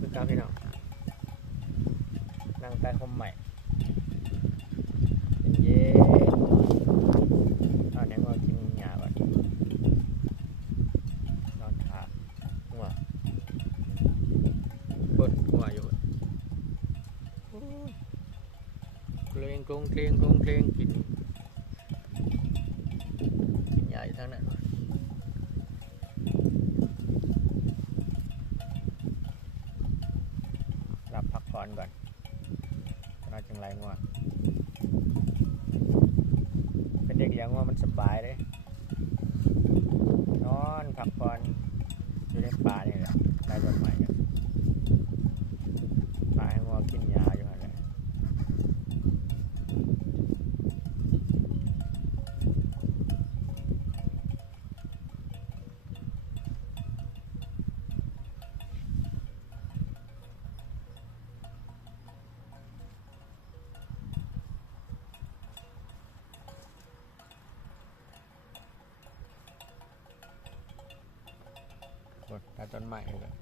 คือเก่าพี่น้องนั่งใต้ร่มใหม่เย็นเอาแหนงว่ากินหญ้าก่อนนอนถาหัวบนหัวอยู่เกรงกรงเกรงกรงเกรงกินหญ้าอยู่ทางนั้นรับพักผ่อนก่อนเราจึงไรงัวเป็นเด็กเลี้ยงว่ามันสบายเลยนอนพักผ่อนอยู่ในป่านี่แหละใต้ต้นไม้กันป่าให้งัวกินหญ้าอยู่นั่นแหละใต้ต้นไม้เลย